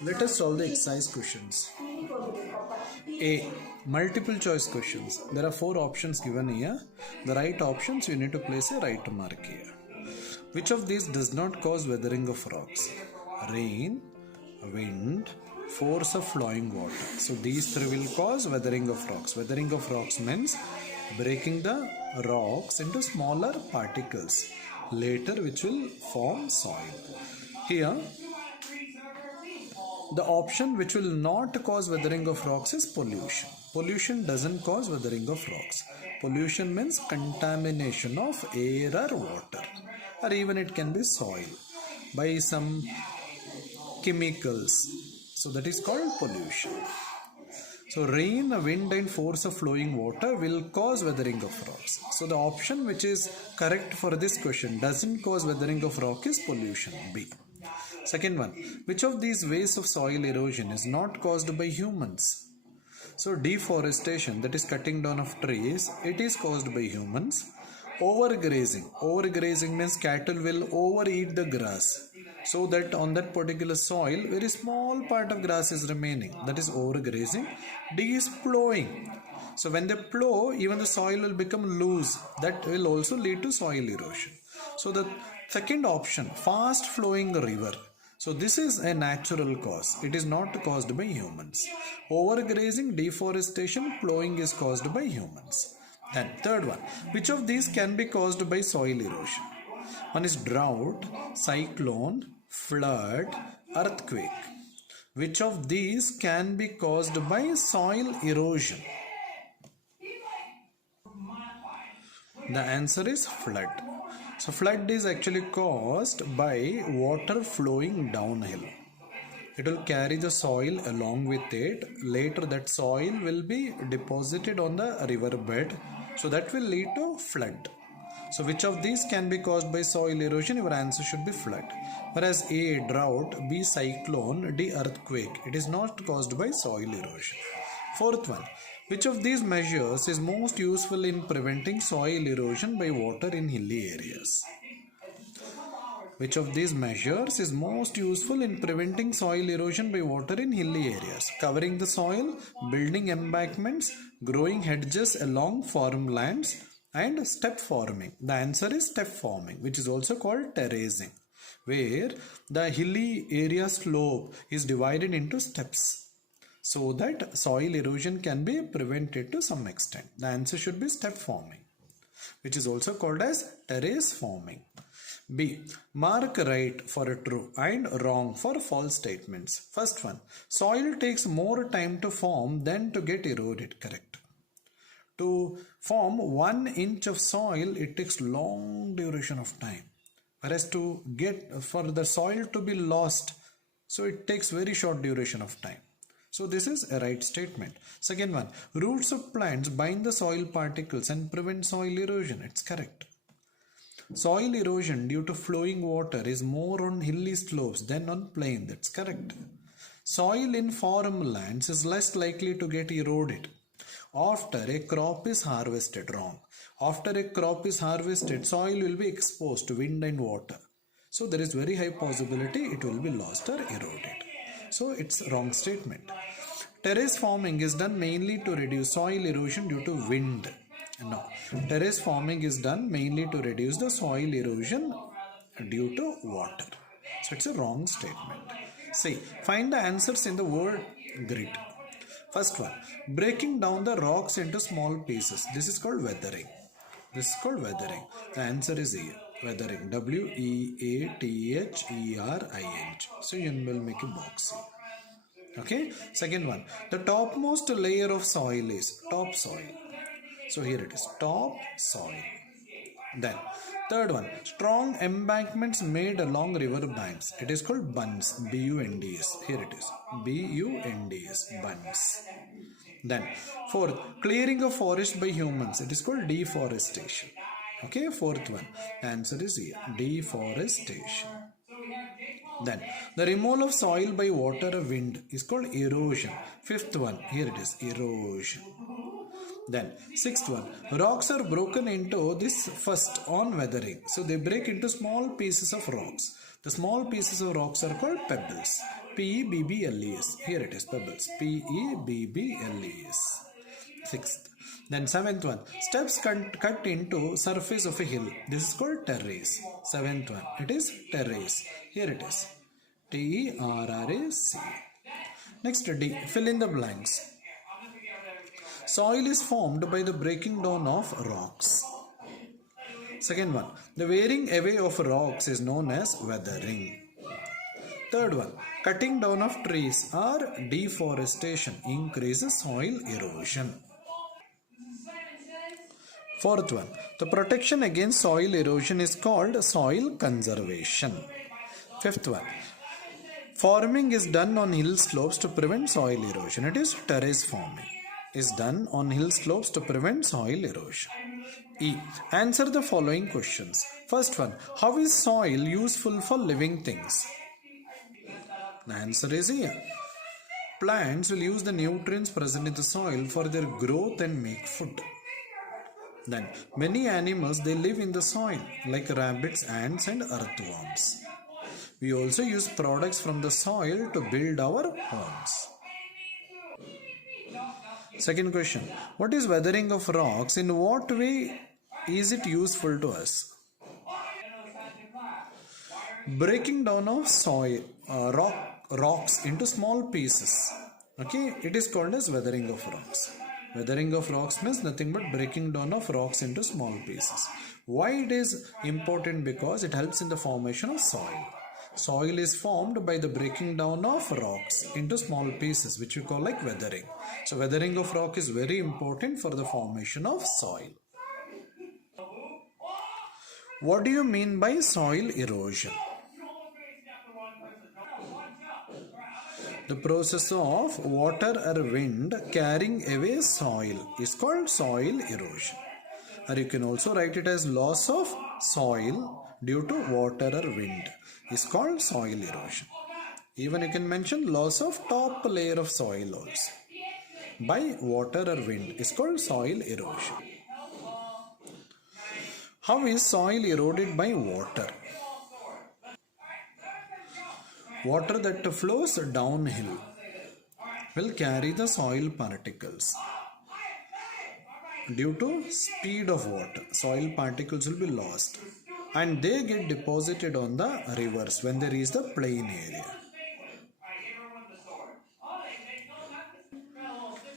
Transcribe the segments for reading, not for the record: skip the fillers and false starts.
Let us solve the exercise questions. A. Multiple choice questions. There are 4 options given here. The right options you need to place a right mark here. Which of these does not cause weathering of rocks? Rain, wind, force of flowing water. So these 3 will cause weathering of rocks. Weathering of rocks means breaking the rocks into smaller particles later, which will form soil. Here the option which will not cause weathering of rocks is pollution. Pollution doesn't cause weathering of rocks. Pollution means contamination of air or water, or even it can be soil by some chemicals. So that is called pollution. So rain, wind and force of flowing water will cause weathering of rocks. So the option which is correct for this question doesn't cause weathering of rock is pollution, B. Second one, which of these ways of soil erosion is not caused by humans? So deforestation, that is cutting down of trees, it is caused by humans. Overgrazing means cattle will overeat the grass, so that on that particular soil very small part of grass is remaining, that is overgrazing. D is plowing. So when they plow, even the soil will become loose, that will also lead to soil erosion. So the second option, fast flowing river. So this is a natural cause. It is not caused by humans. Overgrazing, deforestation, plowing is caused by humans. Then third one, which of these can be caused by soil erosion? One is drought, cyclone, flood, earthquake. Which of these can be caused by soil erosion? The answer is flood. So flood is actually caused by water flowing downhill. It will carry the soil along with it. Later that soil will be deposited on the river bed. So that will lead to flood. So which of these can be caused by soil erosion? Your answer should be flood. Whereas A, drought, B, cyclone, D, earthquake. It is not caused by soil erosion. Fourth one, which of these measures is most useful in preventing soil erosion by water in hilly areas? Which of these measures is most useful in preventing soil erosion by water in hilly areas? Covering the soil, building embankments, growing hedges along farmlands, and step forming. The answer is step forming, which is also called terracing, where the hilly area slope is divided into steps so that soil erosion can be prevented to some extent. The answer should be step forming, which is also called as terrace forming. B. Mark right for a true and wrong for false statements. First one, soil takes more time to form than to get eroded. Correct. To form 1 inch of soil, it takes long duration of time. Whereas for the soil to be lost, so it takes very short duration of time. So this is a right statement. Second one, roots of plants bind the soil particles and prevent soil erosion. It's correct. Soil erosion due to flowing water is more on hilly slopes than on plain. That's correct. Soil in farmlands is less likely to get eroded after a crop is harvested. Wrong. After a crop is harvested, soil will be exposed to wind and water. So there is very high possibility it will be lost or eroded. So it's wrong statement. Terrace forming is done mainly to reduce soil erosion due to wind. No. Terrace forming is done mainly to reduce the soil erosion due to water. So it's a wrong statement. See, find the answers in the word grid. First one, breaking down the rocks into small pieces. This is called weathering. This is called weathering. The answer is here. Weathering. Weathering. So you will make a box here. Okay. Second one, the topmost layer of soil is topsoil. So here it is, topsoil. Then third one, strong embankments made along river banks. It is called bunds. B-U-N-D-S. Here it is, B-U-N-D-S. Bunds. Then fourth, clearing of forest by humans. It is called deforestation. Okay, fourth one. The answer is here, deforestation. Then the removal of soil by water or wind is called erosion. Fifth one, here it is, erosion. Then sixth one, rocks are broken into this first on weathering. So they break into small pieces of rocks. The small pieces of rocks are called pebbles. P-E-B-B-L-E-S. Here it is, pebbles. P-E-B-B-L-E-S. Sixth. Then seventh one. Steps cut into surface of a hill. This is called terrace. Seventh one. It is terrace. Here it is. T-E-R-R-A-C. Next D. Fill in the blanks. Soil is formed by the breaking down of rocks. Second one, the wearing away of rocks is known as weathering. Third one, cutting down of trees or deforestation increases soil erosion. Fourth one, the protection against soil erosion is called soil conservation. Fifth one, farming is done on hill slopes to prevent soil erosion. It is terrace farming. Is done on hill slopes to prevent soil erosion. E. Answer the following questions. First one, how is soil useful for living things? The answer is E. Plants will use the nutrients present in the soil for their growth and make food. Then, many animals, they live in the soil like rabbits, ants and earthworms. We also use products from the soil to build our homes. Second question, what is weathering of rocks? In what way is it useful to us? Breaking down of soil, rocks into small pieces. Okay, it is called as weathering of rocks. Weathering of rocks means nothing but breaking down of rocks into small pieces. Why it is important? Because it helps in the formation of soil. Soil is formed by the breaking down of rocks into small pieces, which we call like weathering. So weathering of rock is very important for the formation of soil. What do you mean by soil erosion? The process of water or wind carrying away soil is called soil erosion. Or you can also write it as loss of soil due to water or wind is called soil erosion. Even you can mention loss of top layer of soil also by water or wind is called soil erosion. How is soil eroded by water? Water that flows downhill will carry the soil particles. Due to speed of water, soil particles will be lost and they get deposited on the rivers when they reach the plain area.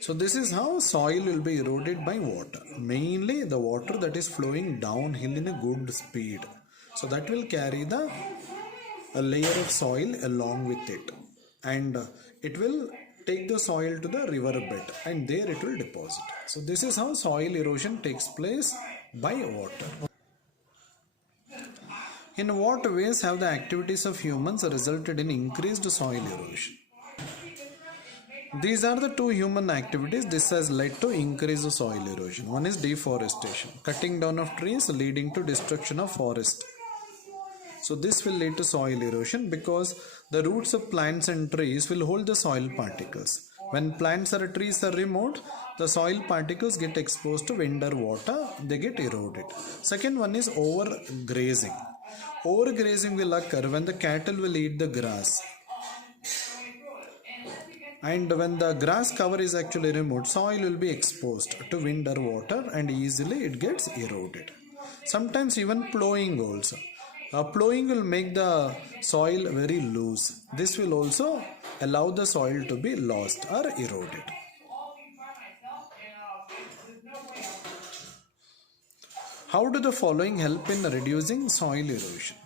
So this is how soil will be eroded by water. Mainly the water that is flowing downhill in a good speed. So that will carry a layer of soil along with it. And it will take the soil to the river bed and there it will deposit. So this is how soil erosion takes place by water. In what ways have the activities of humans resulted in increased soil erosion? These are the two human activities. This has led to increased soil erosion. One is deforestation, cutting down of trees leading to destruction of forest. So this will lead to soil erosion because the roots of plants and trees will hold the soil particles. When plants or trees are removed, the soil particles get exposed to wind or water, they get eroded. Second one is overgrazing. Overgrazing will occur when the cattle will eat the grass. And when the grass cover is actually removed, soil will be exposed to wind or water and easily it gets eroded. Sometimes even plowing also. Plowing will make the soil very loose. This will also allow the soil to be lost or eroded. How do the following help in reducing soil erosion?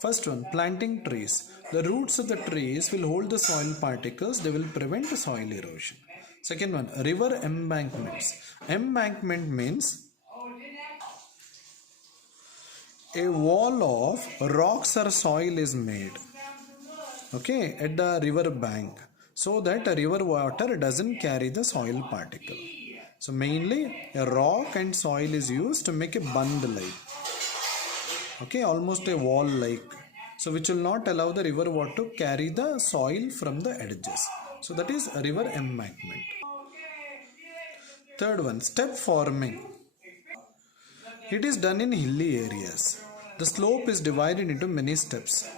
First one, planting trees. The roots of the trees will hold the soil particles. They will prevent soil erosion. Second one, river embankments. Embankment means a wall of rocks or soil is made, okay, at the river bank so that a river water doesn't carry the soil particle. So mainly a rock and soil is used to make a bund like, okay, almost a wall like, so which will not allow the river water to carry the soil from the edges. So that is a river embankment. Third one, step forming. It is done in hilly areas. The slope is divided into many steps.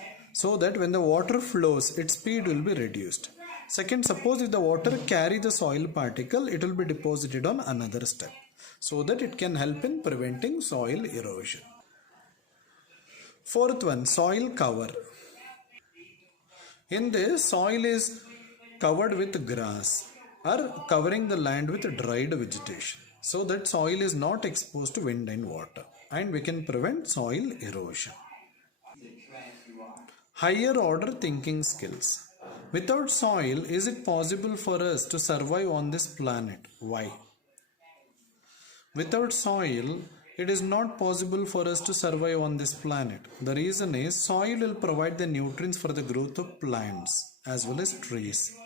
so that when the water flows, its speed will be reduced. Second, suppose if the water carry the soil particle, it will be deposited on another step, so that it can help in preventing soil erosion. Fourth one, soil cover. In this, soil is covered with grass or covering the land with dried vegetation, so that soil is not exposed to wind and water, and we can prevent soil erosion. Higher order thinking skills. Without soil, is it possible for us to survive on this planet? Why? Without soil, it is not possible for us to survive on this planet. The reason is soil will provide the nutrients for the growth of plants as well as trees.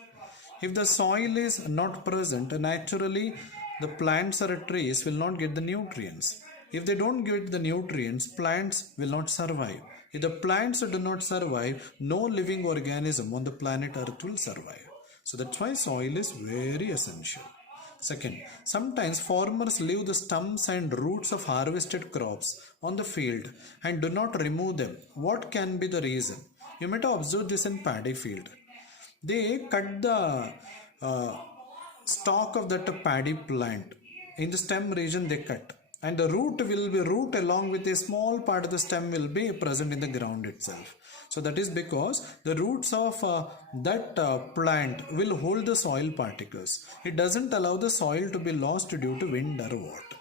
If the soil is not present, naturally the plants or trees will not get the nutrients. If they don't get the nutrients, plants will not survive. If the plants do not survive, no living organism on the planet Earth will survive. So that's why soil is very essential. Second, sometimes farmers leave the stumps and roots of harvested crops on the field and do not remove them. What can be the reason? You might have observed this in paddy field. They cut the stalk of that paddy plant. In the stem region they cut, and the root along with a small part of the stem will be present in the ground itself. So that is because the roots of that plant will hold the soil particles. It doesn't allow the soil to be lost due to wind or water.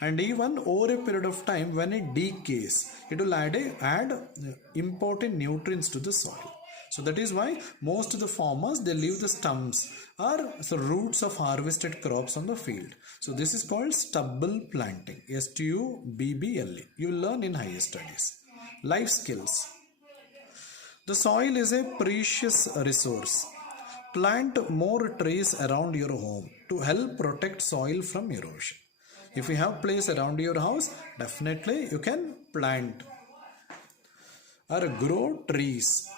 And even over a period of time, when it decays, it will add important nutrients to the soil. So that is why most of the farmers, they leave the stumps or the roots of harvested crops on the field. So this is called stubble planting. STUBBLE. You will learn in higher studies. Life skills. The soil is a precious resource. Plant more trees around your home to help protect soil from erosion. If you have place around your house, definitely you can plant or grow trees,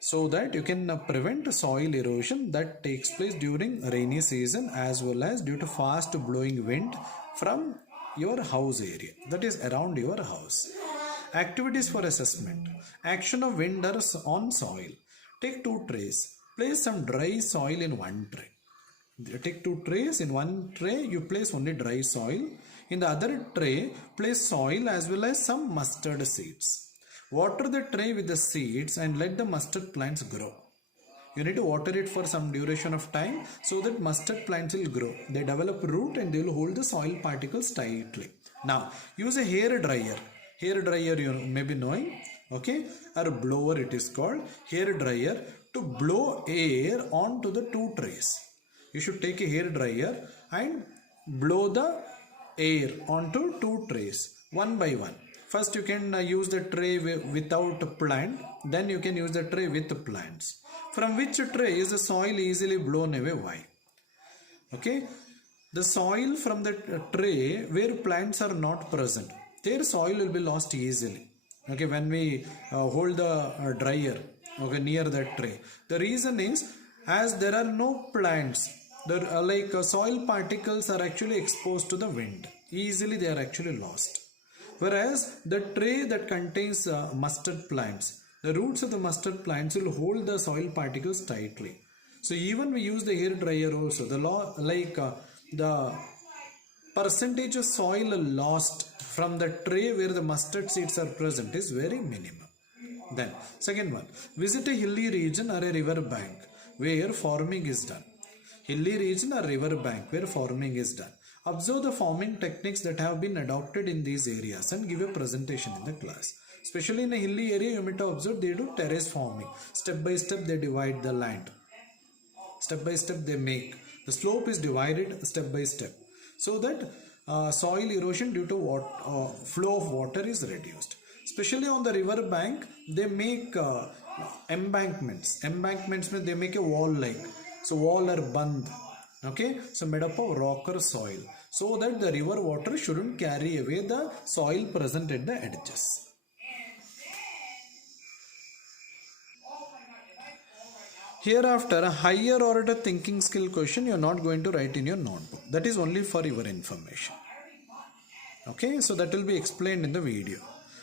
so that you can prevent soil erosion that takes place during rainy season as well as due to fast blowing wind from your house area, that is around your house. Activities for assessment. Action of wind on soil. Take 2 trays. Place some dry soil in one tray. Take 2 trays. In one tray you place only dry soil. In the other tray place soil as well as some mustard seeds. Water the tray with the seeds and let the mustard plants grow. You need to water it for some duration of time so that mustard plants will grow. They develop root and they will hold the soil particles tightly. Now use a hair dryer. Hair dryer you may be knowing, okay, or blower it is called, hair dryer, to blow air onto the 2 trays. You should take a hair dryer and blow the air onto 2 trays one by one. First you can use the tray without plant, then you can use the tray with plants. From which tray is the soil easily blown away? Why? Okay, the soil from the tray where plants are not present, their soil will be lost easily. Okay, when we hold the dryer, okay, near that tray. The reason is, as there are no plants, the soil particles are actually exposed to the wind. Easily they are actually lost. Whereas the tray that contains mustard plants, the roots of the mustard plants will hold the soil particles tightly. So even we use the hair dryer also, the percentage of soil lost from the tray where the mustard seeds are present is very minimum. Then second one, visit a hilly region or a river bank where farming is done. Hilly region or river bank where farming is done. Observe the farming techniques that have been adopted in these areas and give a presentation in the class. Especially in a hilly area, you might have observed they do terrace farming. Step by step they divide the land. Step by step they make. The slope is divided step by step, so that soil erosion due to flow of water is reduced. Especially on the river bank, they make embankments. Embankments means they make a wall like. So wall or band. Okay, so made up of rock or soil, so that the river water shouldn't carry away the soil present at the edges. Hereafter, a higher order thinking skill question you are not going to write in your notebook. That is only for your information. Okay, so that will be explained in the video.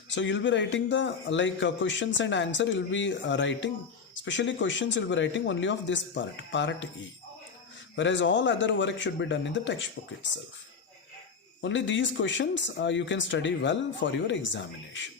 So you'll be writing the questions and answer. You'll be writing, especially questions you'll be writing only of this part E, whereas all other work should be done in the textbook itself. Only these questions you can study well for your examination.